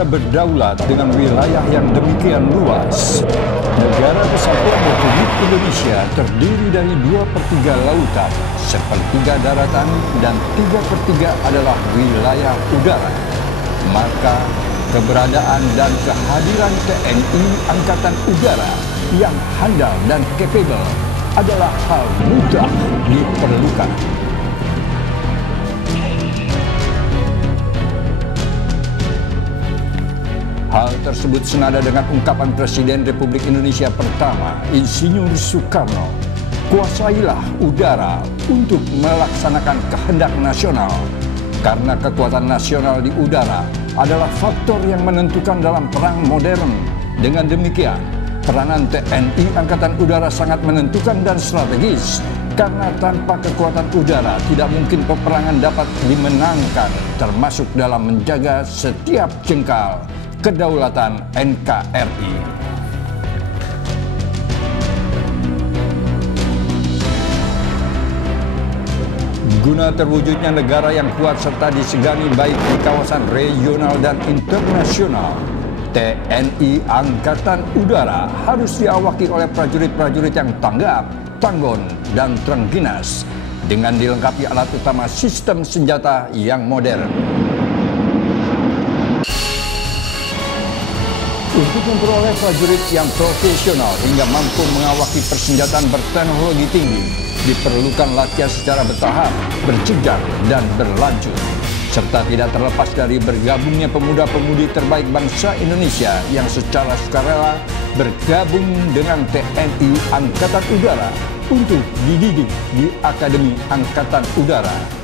negara berdaulat dengan wilayah yang demikian luas. Negara Kesatuan Republik Indonesia terdiri dari 2/3 lautan, 1/3 daratan, dan 3/3 adalah wilayah udara. Maka keberadaan dan kehadiran TNI Angkatan Udara yang handal dan capable adalah hal mudah diperlukan. Hal tersebut senada dengan ungkapan Presiden Republik Indonesia pertama, Insinyur Soekarno, "Kuasailah udara untuk melaksanakan kehendak nasional." Karena kekuatan nasional di udara adalah faktor yang menentukan dalam perang modern. Dengan demikian, peranan TNI Angkatan Udara sangat menentukan dan strategis. Karena tanpa kekuatan udara tidak mungkin peperangan dapat dimenangkan, termasuk dalam menjaga setiap jengkal kedaulatan NKRI. Guna terwujudnya negara yang kuat serta disegani baik di kawasan regional dan internasional, TNI Angkatan Udara harus diawaki oleh prajurit-prajurit yang tanggap, tanggon, dan terengginas dengan dilengkapi alat utama sistem senjata yang modern. Untuk memperoleh prajurit yang profesional hingga mampu mengawaki persenjataan berteknologi tinggi, diperlukan latihan secara bertahap, berjenjang, dan berlanjut, serta tidak terlepas dari bergabungnya pemuda-pemudi terbaik bangsa Indonesia yang secara sukarela bergabung dengan TNI Angkatan Udara untuk dididik di Akademi Angkatan Udara.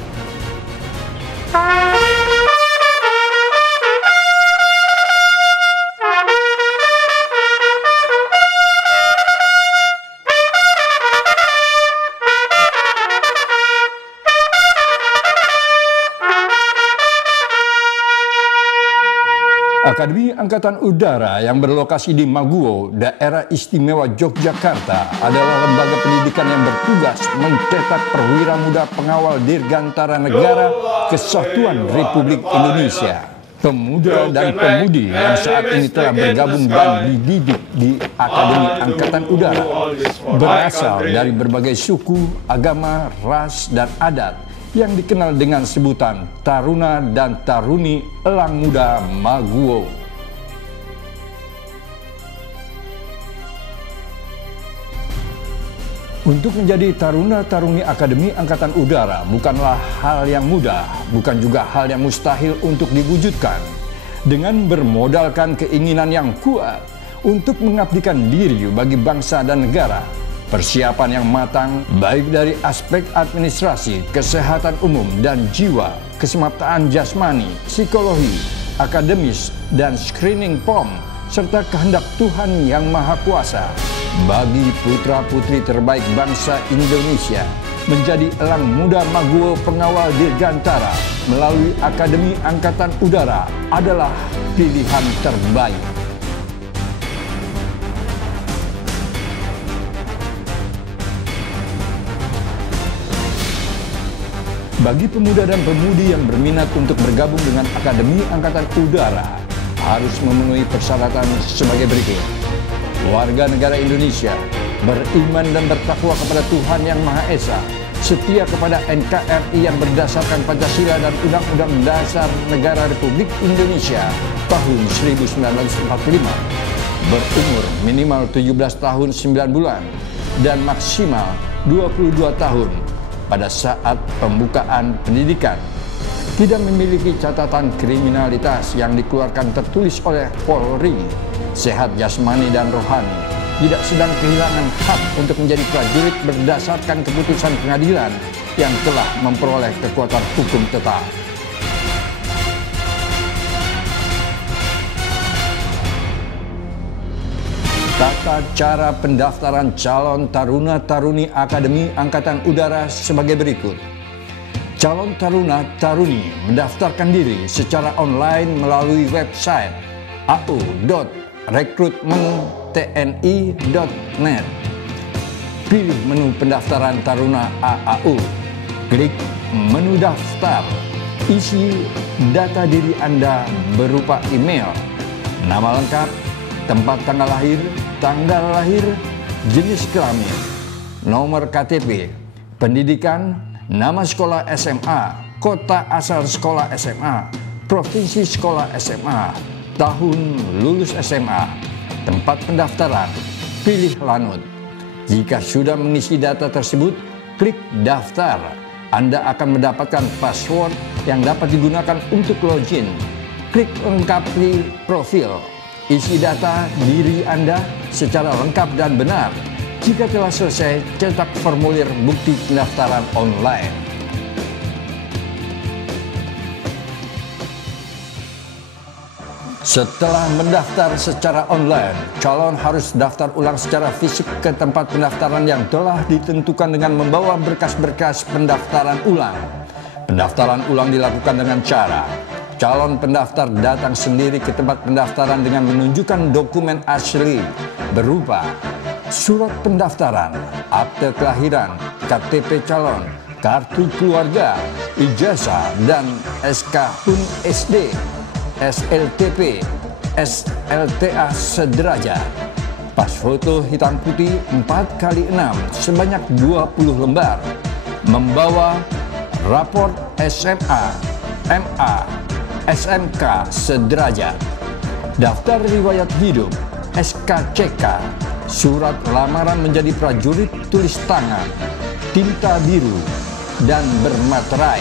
Akademi Angkatan Udara yang berlokasi di Maguwo, Daerah Istimewa Yogyakarta, adalah lembaga pendidikan yang bertugas mencetak perwira muda pengawal Dirgantara Negara Kesatuan Republik Indonesia. Pemuda dan pemudi yang saat ini telah bergabung dan dididik di Akademi Angkatan Udara berasal dari berbagai suku, agama, ras, dan adat yang dikenal dengan sebutan Taruna dan Taruni Elang Muda Maguwo. Untuk menjadi Taruna-Taruni Akademi Angkatan Udara bukanlah hal yang mudah, bukan juga hal yang mustahil untuk diwujudkan. Dengan bermodalkan keinginan yang kuat untuk mengabdikan diri bagi bangsa dan negara, persiapan yang matang baik dari aspek administrasi, kesehatan umum dan jiwa, kesemaptaan jasmani, psikologi, akademis, dan screening POM, serta kehendak Tuhan Yang Maha Kuasa bagi putra-putri terbaik bangsa Indonesia menjadi elang muda Maguwo pengawal Dirgantara melalui Akademi Angkatan Udara adalah pilihan terbaik. Bagi pemuda dan pemudi yang berminat untuk bergabung dengan Akademi Angkatan Udara, harus memenuhi persyaratan sebagai berikut. Warga negara Indonesia, beriman dan bertakwa kepada Tuhan Yang Maha Esa, setia kepada NKRI yang berdasarkan Pancasila dan Undang-Undang Dasar Negara Republik Indonesia tahun 1945, berumur minimal 17 tahun 9 bulan dan maksimal 22 tahun pada saat pembukaan pendidikan, tidak memiliki catatan kriminalitas yang dikeluarkan tertulis oleh Polri, sehat jasmani dan rohani, tidak sedang kehilangan hak untuk menjadi prajurit berdasarkan keputusan pengadilan yang telah memperoleh kekuatan hukum tetap. Tata cara pendaftaran calon Taruna-Taruni Akademi Angkatan Udara sebagai berikut. Calon Taruna-Taruni mendaftarkan diri secara online melalui website au.rekrutmentni.net. Pilih menu pendaftaran Taruna AAU. Klik menu daftar. Isi data diri Anda berupa email, nama lengkap, tempat tanggal lahir, jenis kelamin, nomor KTP, pendidikan, nama sekolah SMA, kota asal sekolah SMA, provinsi sekolah SMA, tahun lulus SMA, tempat pendaftaran, pilih lanut. Jika sudah mengisi data tersebut, klik daftar. Anda akan mendapatkan password yang dapat digunakan untuk login. Klik lengkapi profil. Isi data diri Anda secara lengkap dan benar. Jika telah selesai, cetak formulir bukti pendaftaran online. Setelah mendaftar secara online, calon harus daftar ulang secara fisik ke tempat pendaftaran yang telah ditentukan dengan membawa berkas-berkas pendaftaran ulang. Pendaftaran ulang dilakukan dengan cara calon pendaftar datang sendiri ke tempat pendaftaran dengan menunjukkan dokumen asli berupa surat pendaftaran, akte kelahiran, KTP calon, kartu keluarga, ijazah, dan SK HUN SD, SLTP, SLTA sederajat. Pas foto hitam putih 4x6 sebanyak 20 lembar. Membawa raport SMA, MA, SMK sederajat. Daftar riwayat hidup, SKCK, surat lamaran menjadi prajurit tulis tangan, tinta biru, dan bermaterai.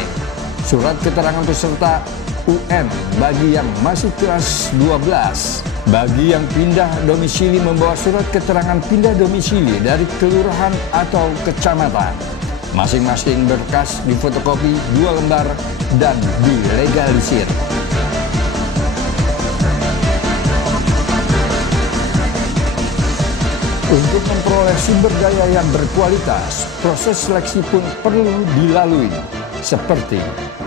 Surat keterangan peserta UN bagi yang masih kelas 12. Bagi yang pindah domisili membawa surat keterangan pindah domisili dari kelurahan atau kecamatan. Masing-masing berkas difotokopi 2 lembar dan dilegalisir. Untuk memperoleh sumber daya yang berkualitas, proses seleksi pun perlu dilalui, seperti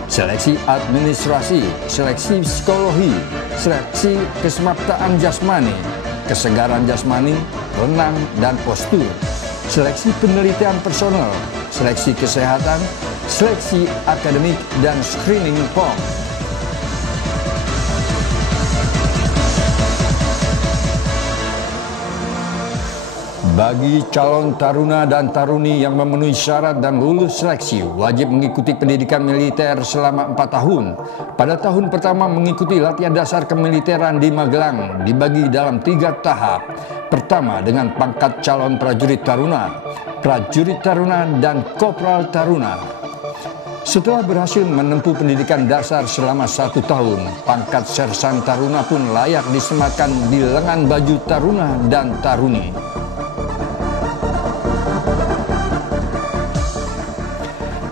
seleksi administrasi, seleksi psikologi, seleksi kesemaptaan jasmani, kesegaran jasmani, renang, dan postur, seleksi penelitian personel, seleksi kesehatan, seleksi akademik, dan screening form. Bagi calon taruna dan taruni yang memenuhi syarat dan lulus seleksi, wajib mengikuti pendidikan militer selama 4 tahun. Pada tahun pertama mengikuti latihan dasar kemiliteran di Magelang, dibagi dalam 3 tahap. Pertama dengan pangkat calon prajurit taruna, dan kopral taruna. Setelah berhasil menempuh pendidikan dasar selama 1 tahun, pangkat sersan taruna pun layak disematkan di lengan baju taruna dan taruni.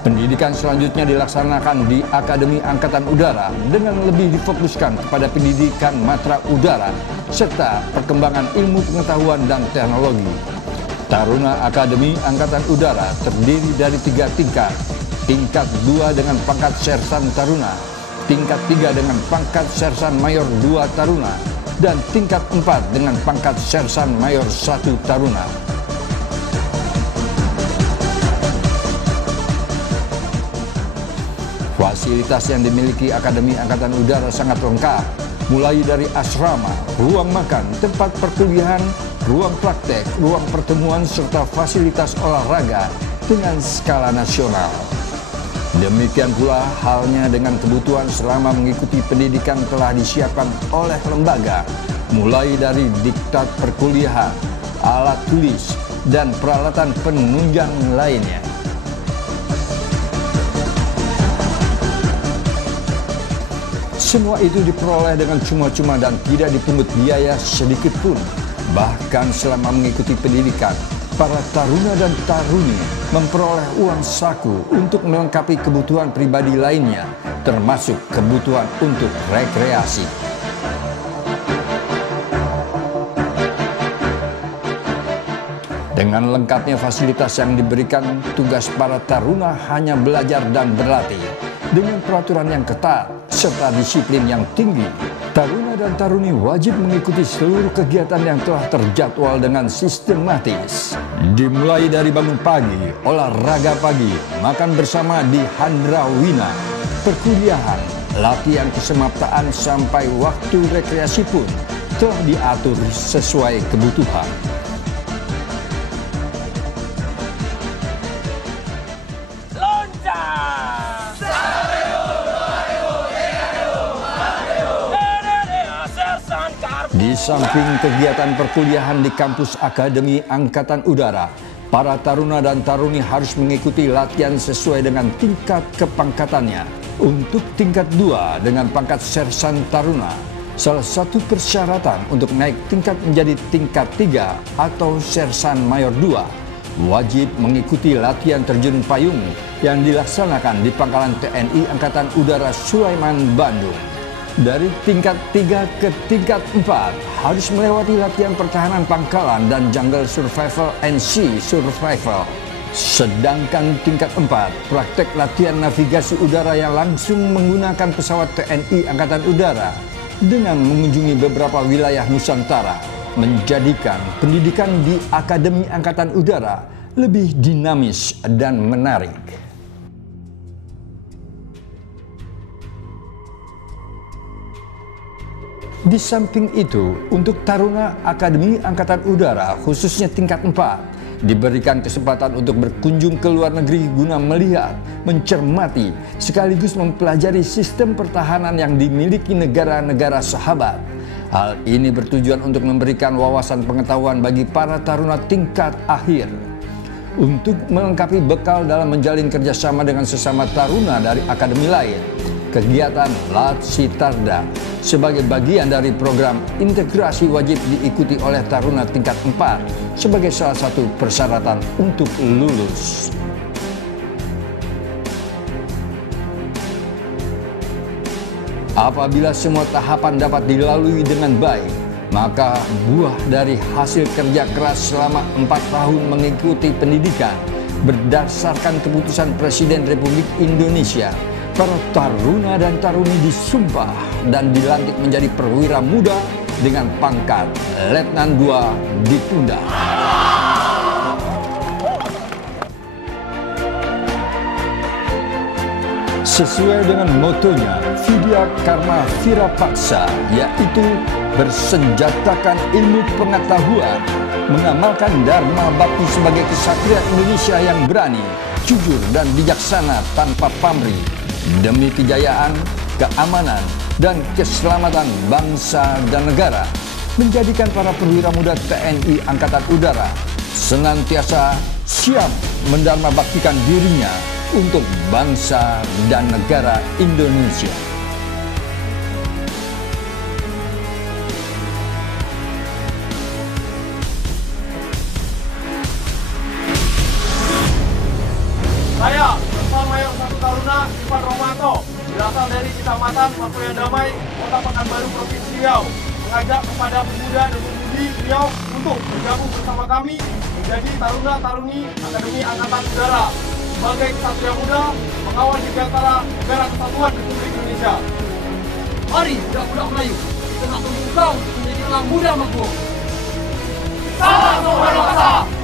Pendidikan selanjutnya dilaksanakan di Akademi Angkatan Udara dengan lebih difokuskan kepada pendidikan matra udara serta perkembangan ilmu pengetahuan dan teknologi. Taruna Akademi Angkatan Udara terdiri dari 3 tingkat. Tingkat 2 dengan pangkat sersan taruna, tingkat 3 dengan pangkat sersan mayor 2 taruna, dan tingkat 4 dengan pangkat sersan mayor 1 taruna. Fasilitas yang dimiliki Akademi Angkatan Udara sangat lengkap, mulai dari asrama, ruang makan, tempat perkuliahan, ruang praktek, ruang pertemuan, serta fasilitas olahraga dengan skala nasional. Demikian pula halnya dengan kebutuhan selama mengikuti pendidikan telah disiapkan oleh lembaga, mulai dari diktat perkuliahan, alat tulis, dan peralatan penunjang lainnya. Semua itu diperoleh dengan cuma-cuma dan tidak dipungut biaya sedikit pun. Bahkan selama mengikuti pendidikan, para taruna dan taruni memperoleh uang saku untuk melengkapi kebutuhan pribadi lainnya, termasuk kebutuhan untuk rekreasi. Dengan lengkapnya fasilitas yang diberikan, tugas para taruna hanya belajar dan berlatih dengan peraturan yang ketat serta disiplin yang tinggi. Taruna dan taruni wajib mengikuti seluruh kegiatan yang telah terjadwal dengan sistematis. Dimulai dari bangun pagi, olahraga pagi, makan bersama di Handrawina, perkuliahan, latihan kesemaptaan sampai waktu rekreasi pun telah diatur sesuai kebutuhan. Di samping kegiatan perkuliahan di kampus Akademi Angkatan Udara, para taruna dan taruni harus mengikuti latihan sesuai dengan tingkat kepangkatannya. Untuk tingkat 2 dengan pangkat Sersan Taruna, salah satu persyaratan untuk naik tingkat menjadi tingkat 3 atau Sersan Mayor 2, wajib mengikuti latihan terjun payung yang dilaksanakan di Pangkalan TNI Angkatan Udara Sulaiman, Bandung. Dari tingkat 3 ke tingkat 4 harus melewati latihan pertahanan pangkalan dan jungle survival and sea survival. Sedangkan tingkat 4 praktek latihan navigasi udara yang langsung menggunakan pesawat TNI Angkatan Udara dengan mengunjungi beberapa wilayah Nusantara, menjadikan pendidikan di Akademi Angkatan Udara lebih dinamis dan menarik. Di samping itu, untuk taruna Akademi Angkatan Udara khususnya tingkat 4 diberikan kesempatan untuk berkunjung ke luar negeri guna melihat, mencermati, sekaligus mempelajari sistem pertahanan yang dimiliki negara-negara sahabat. Hal ini bertujuan untuk memberikan wawasan pengetahuan bagi para taruna tingkat akhir, untuk melengkapi bekal dalam menjalin kerjasama dengan sesama taruna dari akademi lain. Kegiatan Latsitarda sebagai bagian dari program integrasi wajib diikuti oleh taruna tingkat 4 sebagai salah satu persyaratan untuk lulus. Apabila semua tahapan dapat dilalui dengan baik, maka buah dari hasil kerja keras selama 4 tahun mengikuti pendidikan berdasarkan keputusan Presiden Republik Indonesia, para taruna dan taruni disumpah dan dilantik menjadi perwira muda dengan pangkat Letnan 2 di pundak. Sesuai dengan motonya Vidya Karma Vira Paksa, yaitu bersenjatakan ilmu pengetahuan, mengamalkan Dharma Bakti sebagai kesatria Indonesia yang berani, jujur dan bijaksana tanpa pamrih, demi kejayaan, keamanan, dan keselamatan bangsa dan negara, menjadikan para perwira muda TNI Angkatan Udara senantiasa siap mendharma baktikan dirinya untuk bangsa dan negara Indonesia. Saya, Sersan Mayor 1 Taruna Ivan Romanto, berasal dari Kecamatan Makoyan Damai, Kota Pekanbaru, Provinsi Riau, mengajak kepada pemuda dan pemudi Riau untuk bergabung bersama kami menjadi taruna-taruni Akademi Angkatan Udara sebagai kesatria muda mengawal dirgantara negara kesatuan Republik Indonesia. Mari budak-budak Melayu, kita nak membuka untuk menjadi orang muda Mangku. Salam Soekarno Hatta.